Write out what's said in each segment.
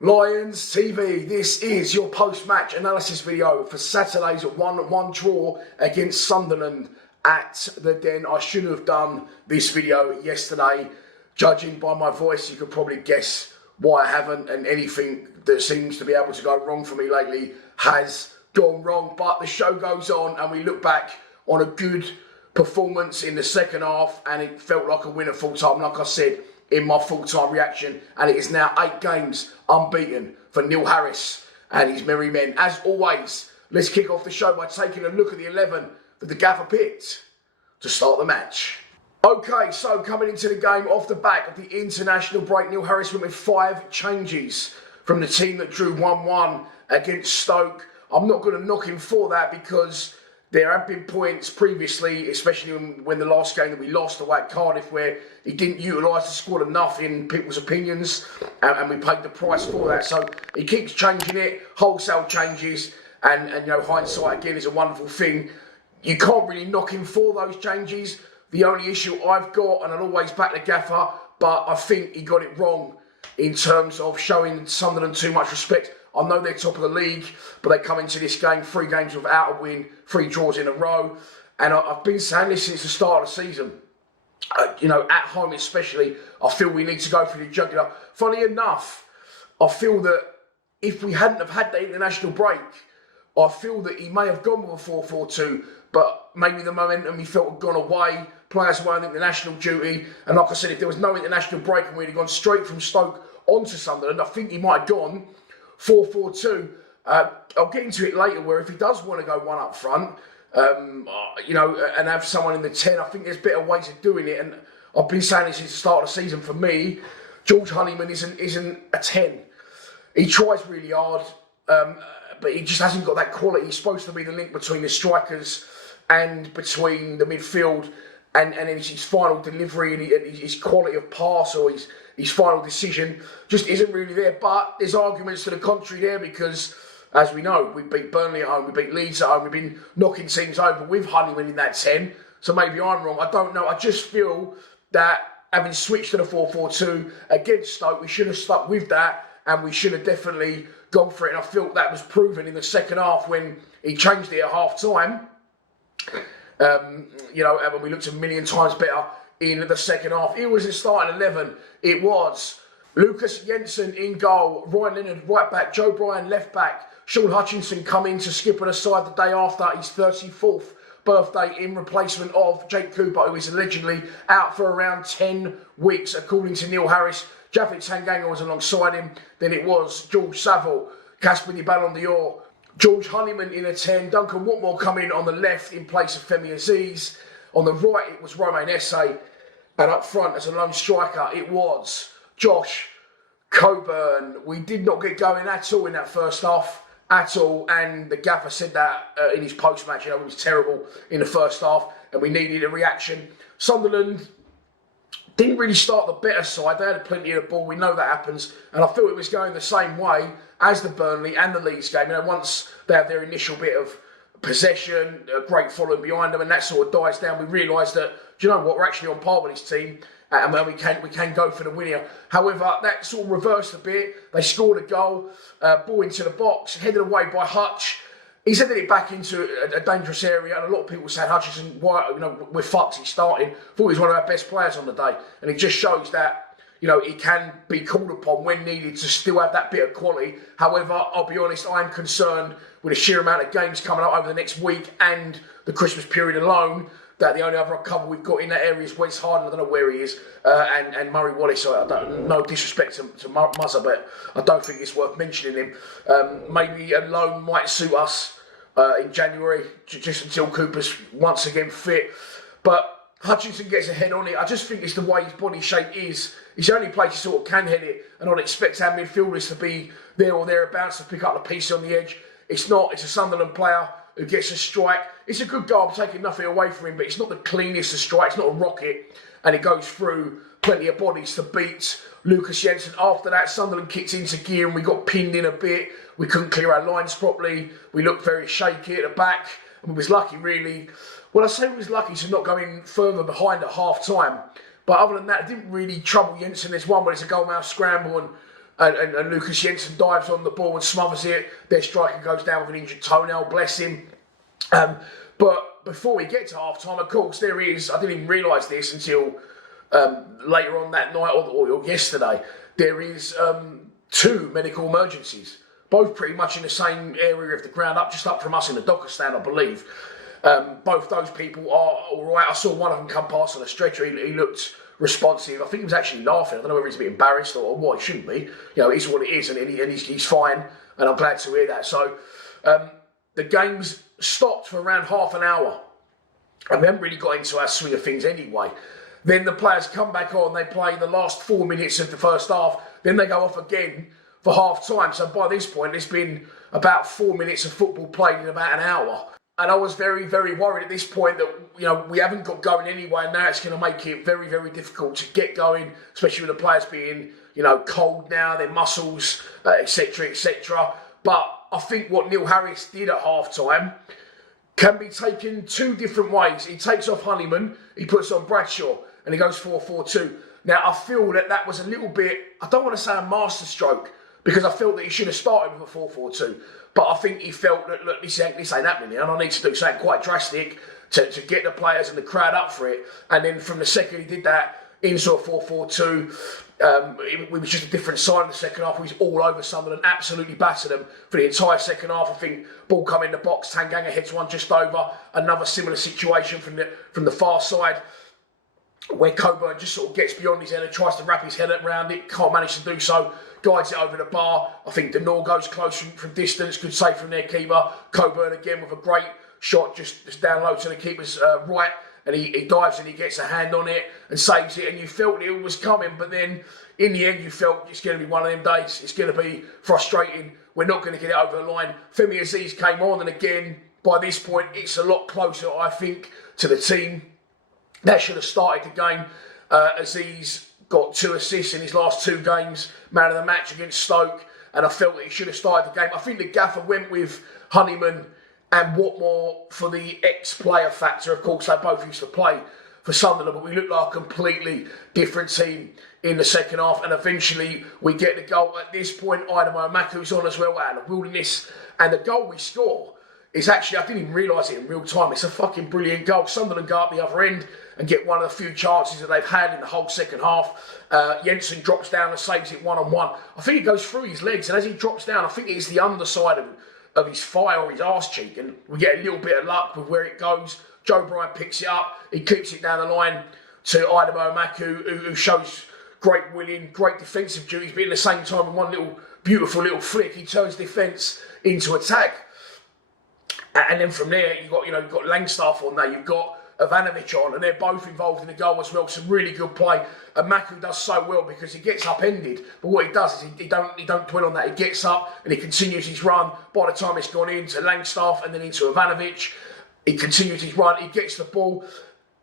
Lions TV, this is your post-match analysis video for Saturday's 1-1 draw against Sunderland at the Den. I should have done this video yesterday. Judging by my voice, you could probably guess why I haven't, and anything that seems to be able to go wrong for me lately has gone wrong. But the show goes on and we look back on a good performance in the second half, and it felt like a win at full time, like I said in my full-time reaction, and it is now 8 games unbeaten for Neil Harris and his merry men. As always, let's kick off the show by taking a look at the 11 that the gaffer picked to start the match. Okay, so coming into the game off the back of the international break, Neil Harris went with 5 changes from the team that drew 1-1 against Stoke. I'm not going to knock him for that because there have been points previously, especially when the last game that we lost away at Cardiff, where he didn't utilise the squad enough in people's opinions, and we paid the price for that. So he keeps changing it, wholesale changes, and you know, hindsight again is a wonderful thing. You can't really knock him for those changes. The only issue I've got, and I'll always back the gaffer, but I think he got it wrong in terms of showing Sunderland too much respect. I know they're top of the league, but they come into this game 3 games without a win, 3 draws in a row. And I've been saying this since the start of the season. You know, at home especially, I feel we need to go for the jugular. Funny enough, I feel that if we hadn't have had the international break, I feel that he may have gone with a 4-4-2, but maybe the momentum he felt had gone away, players away on international duty. And like I said, if there was no international break and we'd have gone straight from Stoke onto Sunderland, I think he might have gone 4-4-2. I'll get into it later, where if he does want to go one up front, you know, and have someone in the 10, I think there's better ways of doing it. And I've been saying this since the start of the season. For me, George Honeyman isn't a 10. He tries really hard, but he just hasn't got that quality. He's supposed to be the link between the strikers and between the midfield, and his final delivery and his quality of pass, or his final decision just isn't really there. But there's arguments to the contrary there, because as we know, we beat Burnley at home, we beat Leeds at home, we've been knocking teams over with Honeyman in that 10. So maybe I'm wrong, I don't know. I just feel that having switched to the 4-4-2 against Stoke, we should have stuck with that, and we should have definitely gone for it. And I felt that was proven in the second half when he changed it at half time. You know, and we looked a million times better in the second half. It was his starting 11. It was Lucas Jensen in goal, Ryan Leonard right back, Joe Bryan left back, Sean Hutchinson come in to skip on the side the day after his 34th birthday in replacement of Jake Cooper, who is allegedly out for around 10 weeks, according to Neil Harris. Japhet Tanganga was alongside him. Then it was George Saville, Casper Di Ballon d'Or, George Honeyman in a 10, Duncan Watmore come in on the left in place of Femi Aziz. On the right, it was Romain Esse. And up front, as a lone striker, it was Josh Coburn. We did not get going at all in that first half, at all. And the gaffer said that in his post-match, you know, it was terrible in the first half, and we needed a reaction. Sunderland didn't really start the better side. They had plenty of the ball. We know that happens. And I feel it was going the same way as the Burnley and the Leeds game. You know, once they have their initial bit of possession, a great following behind them, and that sort of dies down, we realise that, do you know what, we're actually on par with this team, and we can go for the win here. However, that sort of reversed a bit. They scored a goal, ball into the box, headed away by Hutch. He's headed it back into a dangerous area, and a lot of people said, Hutchinson, why, you know, we're fucked, he's starting. Thought he was one of our best players on the day. And it just shows that, you know, he can be called upon when needed to still have that bit of quality. However, I'll be honest, I'm concerned with the sheer amount of games coming up over the next week and the Christmas period alone, that the only other couple we've got in that area is Wes Harden, I don't know where he is, and Murray Wallace. No disrespect to Muzza, but I don't think it's worth mentioning him. Maybe a loan might suit us in January, just until Cooper's once again fit. But Hutchinson gets a head on it. I just think it's the way his body shape is. It's the only place he sort of can head it, and I'd expect our midfielders to be there or thereabouts to pick up the piece on the edge. It's not. It's a Sunderland player who gets a strike. It's a good goal. I'm taking nothing away from him, but it's not the cleanest of strikes. It's not a rocket, and it goes through plenty of bodies to beat Lucas Jensen. After that, Sunderland kicked into gear, and we got pinned in a bit. We couldn't clear our lines properly. We looked very shaky at the back, and we was lucky, really. Well, I say we was lucky to not go in further behind at half time. But other than that, it didn't really trouble Jensen. There's one where it's a goalmouth scramble, and and Lucas Jensen dives on the ball and smothers it. Their striker goes down with an injured toenail, bless him. But before we get to half-time, of course, there is, I didn't even realise this until later on that night or yesterday, there is 2 medical emergencies, both pretty much in the same area of the ground, just up from us in the Docker stand, I believe. Both those people are all right. I saw one of them come past on a stretcher. He looked responsive. I think he was actually laughing. I don't know whether he's a bit embarrassed or what. He shouldn't be. You know, it's what it is, and he's fine, and I'm glad to hear that. So the game's stopped for around half an hour, and we haven't really got into our swing of things anyway. Then the players come back on. They play the last 4 minutes of the first half. Then they go off again for half time. So by this point, it's been about 4 minutes of football played in about an hour. And I was very, very worried at this point that, you know, we haven't got going anyway. And now it's going to make it very, very difficult to get going, especially with the players being, you know, cold now, their muscles, etc., etc. But I think what Neil Harris did at half time can be taken 2 different ways. He takes off Honeyman, he puts on Bradshaw, and he goes 4-4-2. Now, I feel that was a little bit, I don't want to say a masterstroke, because I felt that he should have started with a 4-4-2. But I think he felt that, look, this ain't happening, and I need to do something quite drastic to get the players and the crowd up for it. And then from the second he did that, into a 4-4-2, it was just a different side in the second half. He was all over Sunderland, absolutely battered them for the entire second half. I think ball come in the box, Tanganga hits one just over. Another similar situation from the far side, where Coburn just sort of gets beyond his head and tries to wrap his head around it, can't manage to do so, guides it over the bar. I think Denor goes close from distance, good save from their keeper. Coburn again with a great shot just down low to the keeper's right, and he dives and he gets a hand on it and saves it, and you felt it was coming, but then in the end you felt it's going to be one of them days. It's going to be frustrating. We're not going to get it over the line. Femi Aziz came on, and again, by this point, it's a lot closer, I think, to the team that should have started the game. Aziz got 2 assists in his last 2 games, man of the match against Stoke, and I felt that he should have started the game. I think the gaffer went with Honeyman and Watmore for the ex-player factor. Of course, they both used to play for Sunderland, but we looked like a completely different team in the second half, and eventually we get the goal. At this point, Idemo Maku's on as well out of the wilderness, and the goal we score is actually, I didn't even realise it in real time, it's a fucking brilliant goal. Sunderland go up the other end and get one of the few chances that they've had in the whole second half. Jensen drops down and saves it one-on-one. I think it goes through his legs, and as he drops down, I think it's the underside of his thigh or his arse cheek, and we get a little bit of luck with where it goes. Joe Bryan picks it up, he keeps it down the line to Idemo Maku, who shows great willing, great defensive duties, but at the same time, in one little beautiful little flick, he turns defence into attack. And then from there, you've got Langstaff on there, you've got Ivanovic on, and they're both involved in the goal as well. Some really good play. And Maku does so well because he gets upended, but what he does is he don't dwell on that. He gets up and he continues his run. By the time it's gone into Langstaff and then into Ivanovic, he continues his run. He gets the ball,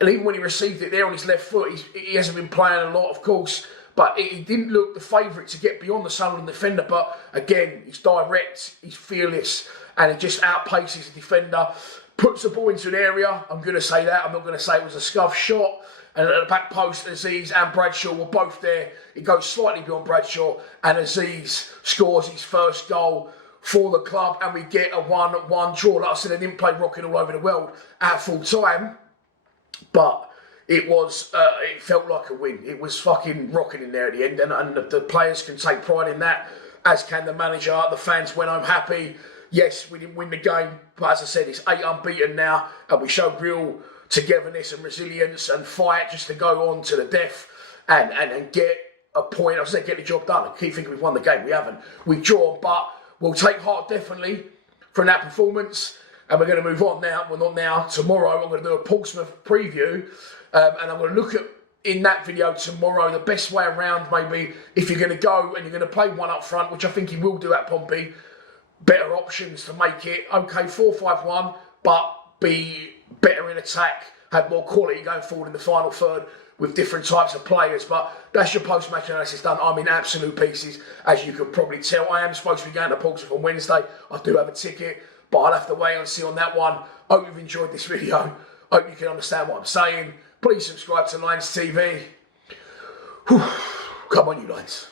and even when he received it there on his left foot, he hasn't been playing a lot, of course, but he didn't look the favourite to get beyond the Sunderland defender. But again, he's direct, he's fearless, and he just outpaces the defender, puts the ball into an area. I'm going to say that. I'm not going to say it was a scuff shot. And at the back post, Aziz and Bradshaw were both there. It goes slightly beyond Bradshaw, and Aziz scores his first goal for the club, and we get a 1-1 draw. Like I said, they didn't play rocking all over the world at full time, but it was, it felt like a win. It was fucking rocking in there at the end, and the players can take pride in that, as can the manager. The fans went home happy. Yes, we didn't win the game, but as I said, it's 8 unbeaten now, and we showed real togetherness and resilience and fight just to go on to the death and get a point. I said, get the job done. I keep thinking we've won the game. We haven't. We've drawn, but we'll take heart definitely from that performance, and we're going to move on now. Well, not now. Tomorrow, I'm going to do a Portsmouth preview, and I'm going to look at, in that video tomorrow, the best way around maybe if you're going to go and you're going to play one up front, which I think he will do at Pompey. Better options to make it, okay, 4-5-1, but be better in attack, have more quality going forward in the final third with different types of players. But that's your post-match analysis done. I'm in absolute pieces, as you can probably tell. I am supposed to be going to Portsmouth on Wednesday. I do have a ticket, but I'll have to wait and see on that one. Hope you've enjoyed this video. Hope you can understand what I'm saying. Please subscribe to Lions TV. Whew. Come on, you Lions.